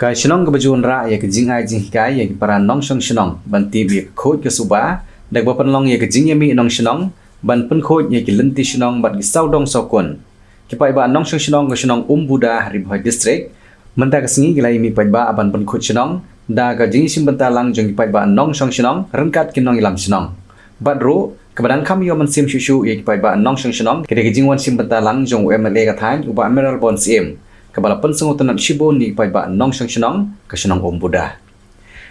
Ka shinong ka bajun ra ya ka jing ai jing kai ya para nong shong shinong ban ti bi khoj ka suba dak ba pan long ya ka jing ya mi nong shinong ban pen khoj ya ki lenti shinong ban ki sau dong sau kun ki pai ba nong shong shinong ka shinong buda hari bhoi district menta ka singi ki lai mi pai ba ban pen khoj shinong da ka jing sim banta lang jong ki pai ba nong shong shinong rengkat ki nong ilam shinong bat ro kebadan kami yo man sim shushu ya ki pai ba nong shong shinong ki ka jing wan sim banta lang jong MLA ka thain uba emerald bon sim kabala pensung utan shibo ni pai ba nong shang shinong ka shinong buda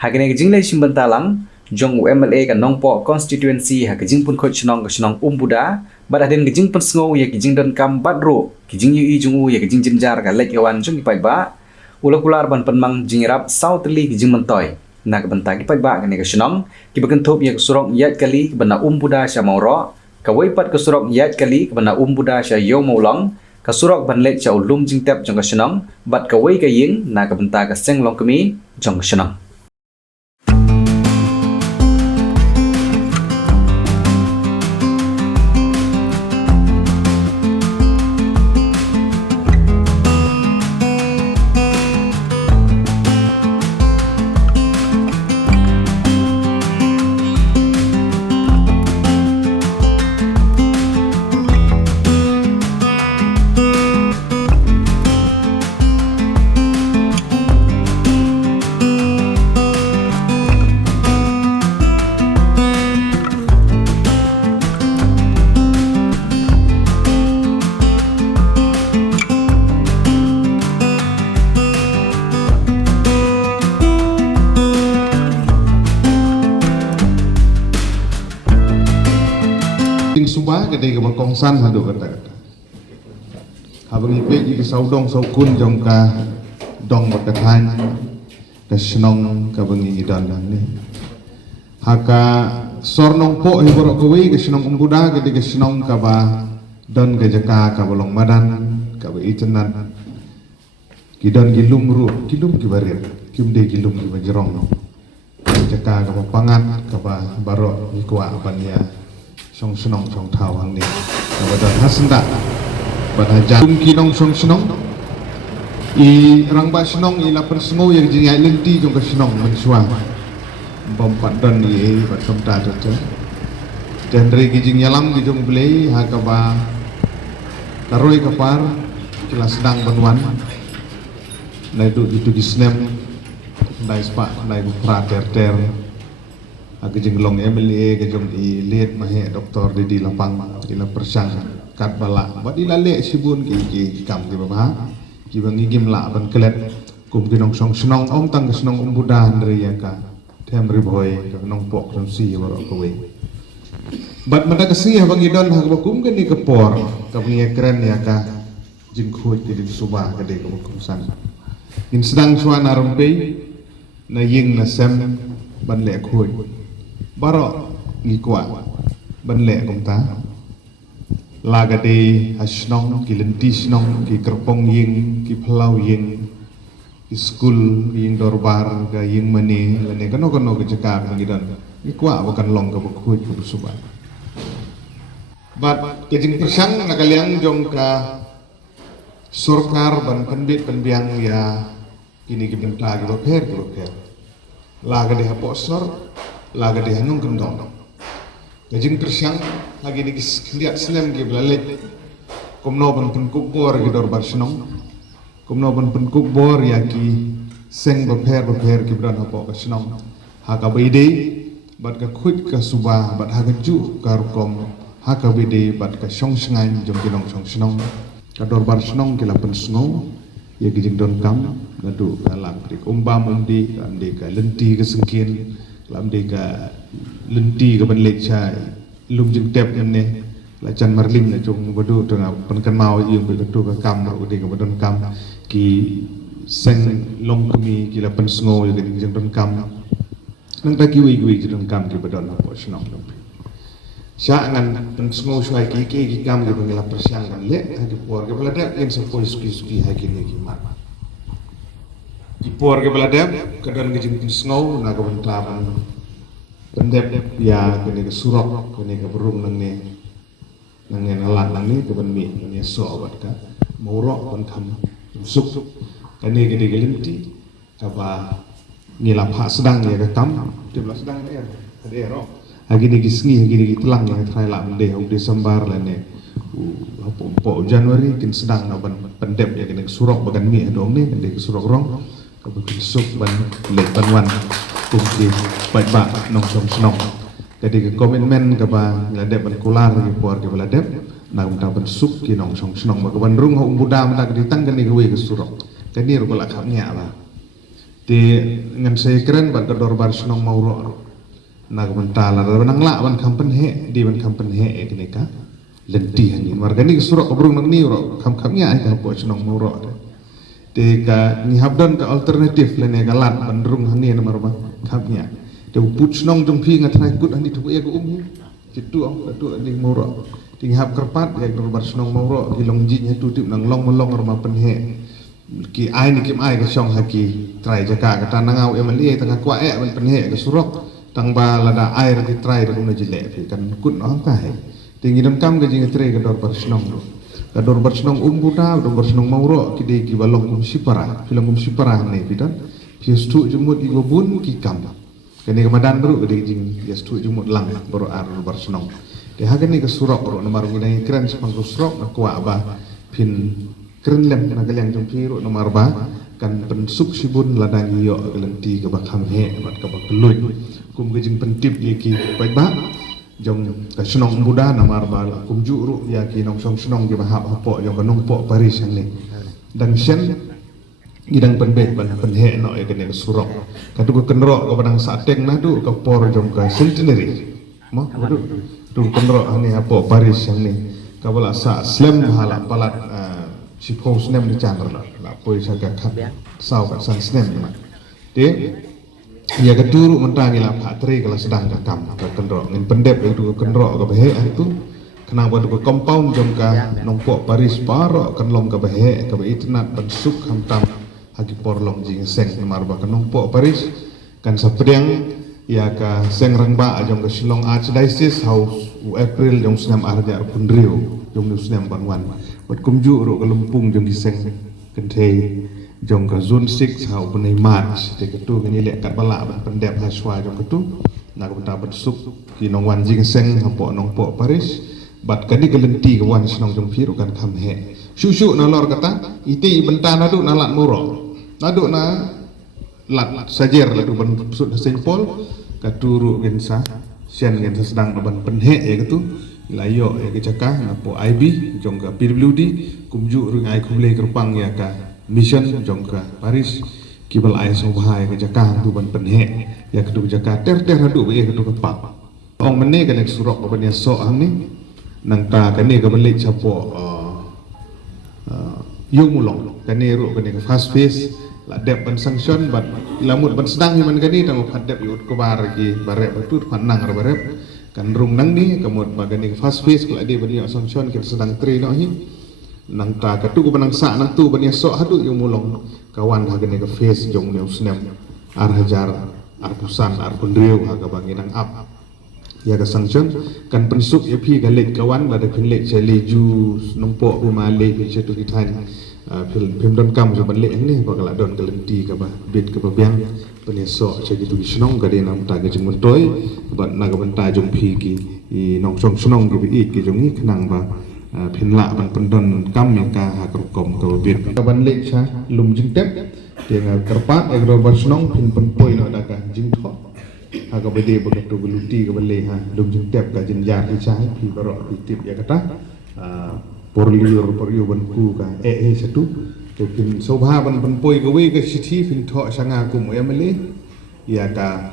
hagene jing lai simban talang jong MLA ka nong po constituency ha ka jing pun khoj shinong ka shinong buda bada den jing pun sngo ya ki jing don kam badro ki jing yu jung ya ki jing jinjar ka lek yawan jong ki pai ba ulakular ban penmang jing rap south li ki jing mentoy na ka banta ki pai ba ka ne ka shinong ki bakan thop ya surok yat kali bana buda sha mauro ka waipat ka surok yat kali bana buda sha yo maulong kasurok ban lek chau lum jing tep jong ka shinong bat ka wei ka ying na ka banta ka seng long kami jong ka shinong Suba gede ke bakongsan hadu kata-kata. Habang ipek di sau dong sau kun jong ka dong berkatan ke senong ke bengi idan ni. Haka sornong po hiborok kewi ke senong buda gede ke senong ka ba don ke jaka ka bolong badan ka ba itenan. Kidon gilum ru gilum kibarir kimde gilum ki bajrong. Jaka ka ba pangan ka ba barok ikwa apanya song senong song tau hang ni badan hasenda badan jam kinong song senong I rang ba senong I lapan sengo yang jingai lenti jong ka senong mensua bompat don I bat komta tu dan re gijing yalam gijong belei ha ka ba karoi kapar kelas sedang banuan nai du itu gisnem nai spa nai pra ter Agajing long MLA gajong I lihat mahe doktor di lapang ila persang kat bala bat ila le sibun ki kam ki baba ki bangi gim la ban kelet kum ki nong song senong om tang ke senong buda ndre ya ka them ri boy ka nong pok nong si waro ko we bat mata ke si bangi don ha kum ke ni ke por ka ni keren ya ka jing khoj ki di subah ka de ko kum san in sedang suana rompe na ying na sem ban le khoj Barok ngikwa banle komta lagade hasnong ki lenti snong ki kerpong ying ki plau ying ki skul ying dorbar ga ying mani lene kano ke jaka ngidan ngikwa bukan long ka bukhuj ku suba bat kejing persang nakaliang jong ka surkar ban penbit penbiang ya kini ki benta ki bapher lagade haposor laga di hanung kendong gajing tersiang lagi ni lihat selam ke belalek komno ban penkubor ke dor barsenong komno ban penkubor ya ki seng bapher ke bran hapo ke senong haka beide bat ka khut ka suba bat haka ju karkom haka beide bat ka song sengan jom kinong song senong ka dor barsenong ke lapen sngo ya gijing don kam ngadu kalam dik umbam umdi amde ka lenti ke sengkin lam de ka lenti ka ban lek chai lum jing tep ne la chan marlim na chung bodu to na pan kan mau yum be tu ka kam ro de ka bodon kam ki seng long kumi ki la pan sngo ye ki jing don kam nang ta ki wi jing kam ki bodon na po snong sya ngan pan sngo shwai ki kam ki bangila persyang kan le ha ki por ke bladap yen so po ski ha ki ne ki mat Ipor ke beladap kadang ngejing snow na ka bentaban pendep ya kene ke surok kene ke berung nang ne alat nang ni ke ban mi ne so bat ka maurok ban kam suk kene ke gelenti kaba ngilap hak sedang ya kam dia belas sedang ya ada ero lagi ni gisngi lagi ni telang ya try lah bende Desember lah ne po Januari kin sedang na ban pendep ya kena surok bagan mi dong ni kena surok rong kaba besok ban lek banwan kumti baik ba nong senong jadi ke komitmen kaba ladep ban kular ki puar ke ladep na unta ban suk ki nong senong ba ban rung ho buda ma tak ditang kan ni ke we ke surok kani ro la kham nya ba ti ngan se keren ban kedor bar senong mauro na ban tala ban la ban kampen he di ban kampen he ke ka lenti hangin warga ni ke surok brung nang ni ro kham nya ai ka po senong mauro te ka ni habdan ka alternatif lene galat bandrung hani nomor ba khabnya te put snong jong phi ngatrai kut hani tu e ko jitu tu ni moro ting hab kerpat ya bar snong moro ki long ji nya tu tip nang long melong roma penhe ki ai ni kim ai ka song haki trai jaka ka tanangau e mali tanga kwa e ban penhe ka surok tang ba lada air ki trai ro na jile phi kan kut no ka he ting idam kam ka jing tre ka dor bar snong ro kador bersenong buta kador bersenong mauro kide ki balong sipara film sipara ne bidan piestu jumut igo bun ki kam kene kamadan bro kede jing piestu jumut lang bro ar bersenong de hagen ni ke surok bro nomor ngai keren sepang surok na kwa ba pin keren lem na galeng jong piro nomor ba kan pensuk sibun ladang yo gelenti ke bakam he mat ke bakeluy kum ke jing pentip ki baik ba jong ka senong buda namar bal kum juru ya ki nong song senong ki bahap hapo jong ka nong po Paris yang ni dan sen gidang penbe ban penhe no e kene surok ka tu kenro ka padang sateng na du ka por jong ka centenary mo du kenro ani hapo Paris yang ni ka bala sa slam hala palat si ko snem di chamber la poi sa ka khat sau ka san snem de ya keduru mentangi lah patri kalau sedang kakam ke kendro ngin pendep itu kendro ke behe itu kenapa tu compound jom ka nongpok Paris paro kan long ke behe ke internet bensuk hamtam hagi porlong jing seng marba ke nongpok Paris kan sapedang ya ka seng rangba jom ke Shillong Archdiocese House April jom senam arja pundrio jom senam banwan buat kumju ro ke Lumpung jom di seng kentei jong ka zone 6 hau benai march te ketu ngini lek kat bala ban pendep haswa jong ketu na ka benda bersuk ki nong wan jing seng hapo nong po Paris bat kani gelenti ke wan senong jong piru kan kham he susu na lor kata ite benta na du na lat muro na du na lat sajer la du ban sud Saint Paul ka turu gensa sian gen sedang ban penhe e ketu layo e ke cakah na po IB jong ka PWD kumju rung ai kumle kerpang ya ka mission jong ka Paris kibal ai so bahai ke Jakarta tu ban penhe ya kedu Jakarta ter hadu be kedu ka pak ong mene ka nek surok ka bania so ang ni nang ta ka ne ka balik chapo yung mulong ka ne ro ka ne ka fast face la dep ban sanction bat lamut ban sedang man ka ni tang hadep yut ko bar ki bare batut panang ra bare kan rung nang ni kamut ba ka ne fast face la de bania sanction ki sedang tri no hi nang ta ka tu ko banang sa nang tu bania so hadu yung mulong kawan ha gane ka face jong ne usnem ar hajar ar pusan ar pundriu ha ka bangi nang up ya ka sanction kan pensuk ya phi ka lek kawan ba da phin lek che le ju nompo bi ma le phi che tu ki than phim don kam jo ban le ni ba ka la don ka lenti ka ba bit ka ba byang bania so che ki tu snong ka de nam ta ka jing mun toy ba na ka ban ta jong phi ki nong song snong ki bi ki jong ni khnang ba phin la ban pendon kam mi ka ha kom ka bit ka ban le cha lum jing tep tiang kerpat agro bersnong phin pen poi no da ka jing tho ha ka bede ba tu beluti ka ban le ha lum jing tep ka jin jar ki cha phi baro pi tip ya kata por liur ban ku ka satu te phin sobha ban pen poi ka we ka sithi phin tho sanga kum ya mele ya ka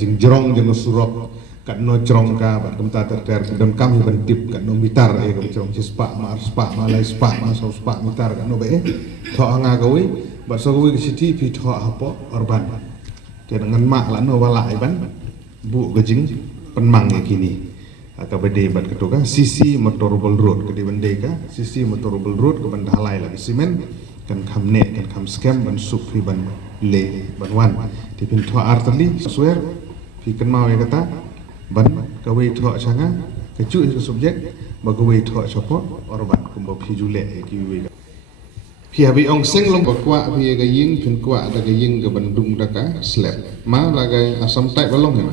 jing jrong jeng surok kat no cerong ka bat kumta ter dan kami bentip kat no mitar e ka cerong spa ma lai spa ma so spa mitar kat no be tho anga ka we ba so we ki siti pi tho hapo orban te dengan mak la no wala ban bu ka jing penmang e kini ka bede bat ka to ka sisi motorable road ka di bende ka sisi motorable road ka ban halai lagi simen kan khamne kan kham scam ban sup fi ban le ban wan ti pin tho artali swear fi kan mau ya kata ban ka we tho changa ka chu subject ba ka we tho chapo or ban kum ba phi jule ki we Phi habi ong sing long bakwa phi ga ying phin kwa da ga ying ga bandung da ka slap ma la ga asam tai balong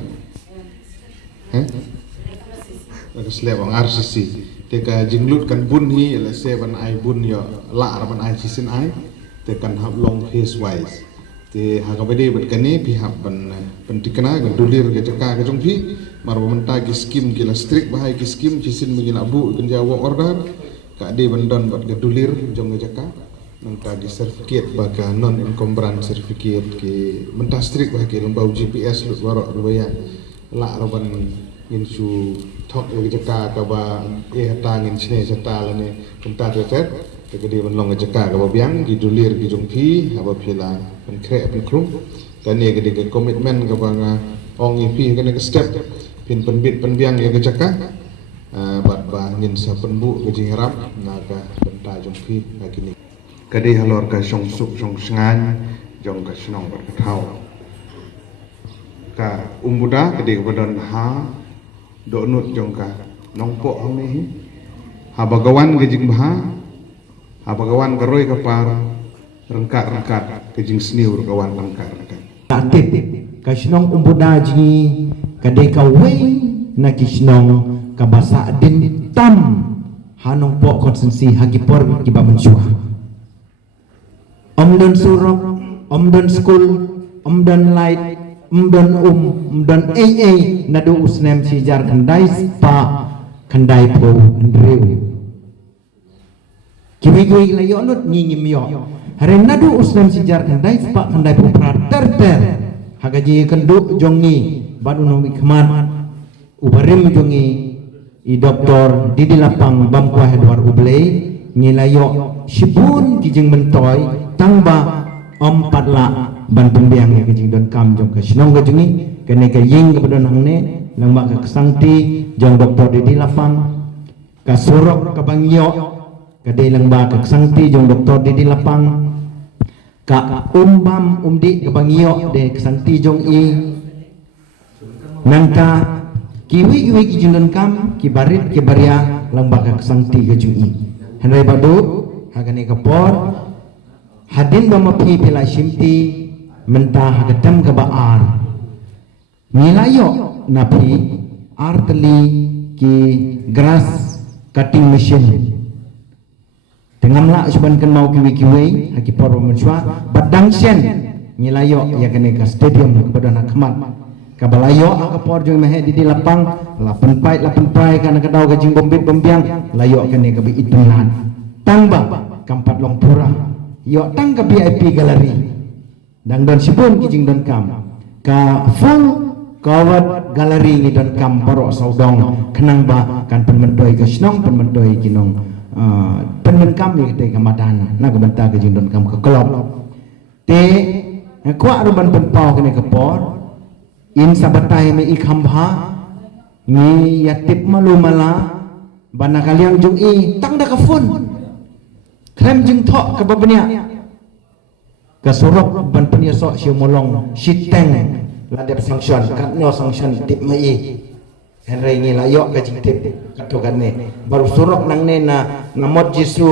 ha da ka slap ong RCC te ka jinglut kan bun hi la se ban ai bun yo la ra ban ai chi sin ai te kan hab long face wise te ha ga bede bat kan ni phi hab ban tikana ga dulir ga jaka ga jong phi mar ban ta ki skim ki la strict bahai ki skim chi sin mi la bu kan jawa order ka de ban don bat ga dulir jong ga jaka menta di certificate baga non encumbrance certificate ke menta strict bah ke lombau GPS lu warok rubaya la roban ngin su thok e jaka ka ba e hata ngin chne jata la ne menta tetet te ke di ban long jaka ka ba biang gi dulir gi jong phi ha ba phila ban kre ban krum ka ne ke di ke commitment ka ba nga ong i phi ka ne ke step pin pen bit pen biang ye ke jaka bat ba ngin sa pen bu ke jing harap na ka menta jong phi ka kini kadi halor ka song suk song sengan jong ka senong ber thau ka umbuda kadi ka badan ha do nut jong ka nongpo hame ha bagawan ke jing baha ha bagawan ka roi ka par rengkat ke jing sniu kawan rengkat aktif ka senong umbuda ji kadi ka wei na ki senong ka basa din tam hanong po konsensi hagipor ki ba mensuah Omdan surok, omdan school, omdan light, omdan AA, nadu usnem sijar kandai spa, kandai po andreu. Kiwi layo lut ngingim yo. Hari nadu usnem sijar kandai spa, kandai po prater. Hagaji kendu jongi, badu nomi keman, ubarim jongi, I doktor Didi Lapang Bamkwa Hedwar Ublei, ngilayo sibun kijing mentoy. Tangba patla ban pembiang ke jing don kam jong ke sinong ke jungi kene ke ying ke badon hang ne lang ba ke sangti jong doktor Didi Lapang ka surok ke bangyo ke de lang ba ke sangti jong doktor Didi Lapang ka umbam umdi ke bangyo de ke sangti jong i nangka kiwi ki jing don kam ki barit ki baria lang ba ke sangti ke jungi hanai badu hagane ke por hadin ba mapi pila simti mentah hagatam ka baar nilayo napi artli ki grass cutting machine tengamla suban kan mau kiwi haki porwa mensua badang sen nilayo ya kene ka stadium kepada nak kemat kabalayo aka por jong mehe di lapang 8 pai kana kadau ka jing bombit bombiang layo kene ka bi itunan tangba kampat longpura yo tang ke VIP gallery dang don sibun kijing don kam ka full covered gallery ni don kam baro saudong kenang ba kan penmendoi ke snong penmendoi kinong penmen kam ni te kamadan na ke benta kijing don kam ke kelop te kwa ruban penpau kene ke por in sabatai me ikhamba ni yatip malu mala bana kaliang jung i tang da ka fun krem jeng tok ke babnya kasurok ban penia sok siu molong siteng ladep sanction kat no sanction tip mai henry ngi layo ka jing tip katokan ne baru surok nang ne na ngamot jisu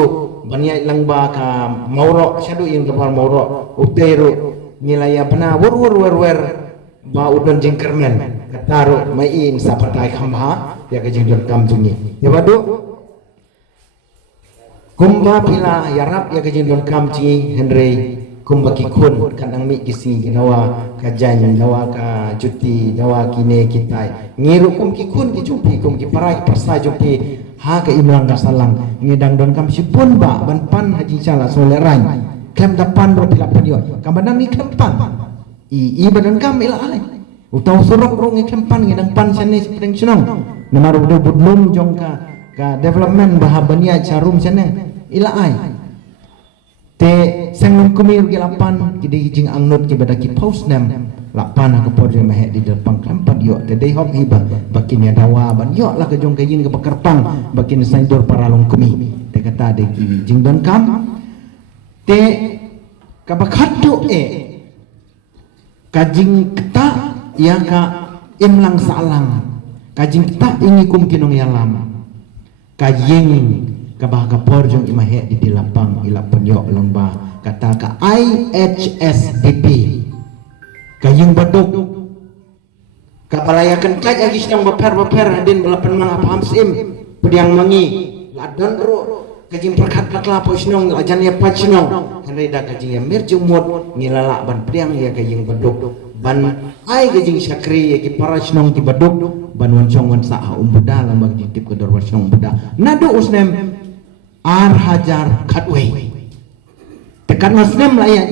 banya lang ba ka mauro syadu yang kapal mauro uteru ngi laya bana wer ba udon jing kermen kataru mai in sapatai khamba ya ka jing don kam jungi ya badu kumba pila yarap ya kajin don kamci Henry kumba kikun kanang mi kisi ginawa kajan nawa ka juti nawa kine kitai ngiru kum kikun ki jumpi kum ki parai persa jumpi ha ka imlang ka salang ngidang don kam sipun ba ban pan haji sala soleran kem dapan ro pila panyo kambanang ni kempan i badan kam ila ai utau sorok ro ngi kempan ngidang pan sene sepedeng senong namaru budlum jong ka development bahabania carum sana ila ai te sangum kumir ki lapan ki di jing angnut ki bada ki post nam lapan ka por meh di depan kampat yo te dei hok hiba bakin ya dawa ban yo la ka jong ka jing ka bakarpang bakin saindur paralong kumi te kata de ki jing don kam te ka bakhattu ka jing kta ya ka imlang salang ka jing kta ingi kum kinong yalam kajing kabah kapor jong imahe di lapang ila penyok lomba kata ka IHSDP kayung baduk kapalayakan kaj agis yang beper hadin belapan mang apa hamsim pediang mangi ladon ro kajing perkat patla posnong ajan ya pacnong handai da kajing ya mirjumut ngilala ban pediang ya kajing baduk ban ai kajing syakri ya ki parasnong ki baduk ban wancong wan sa umbuda lambag ditip ke dorwar snong buda nado usnem ar hajar katwe tekan wasnem layat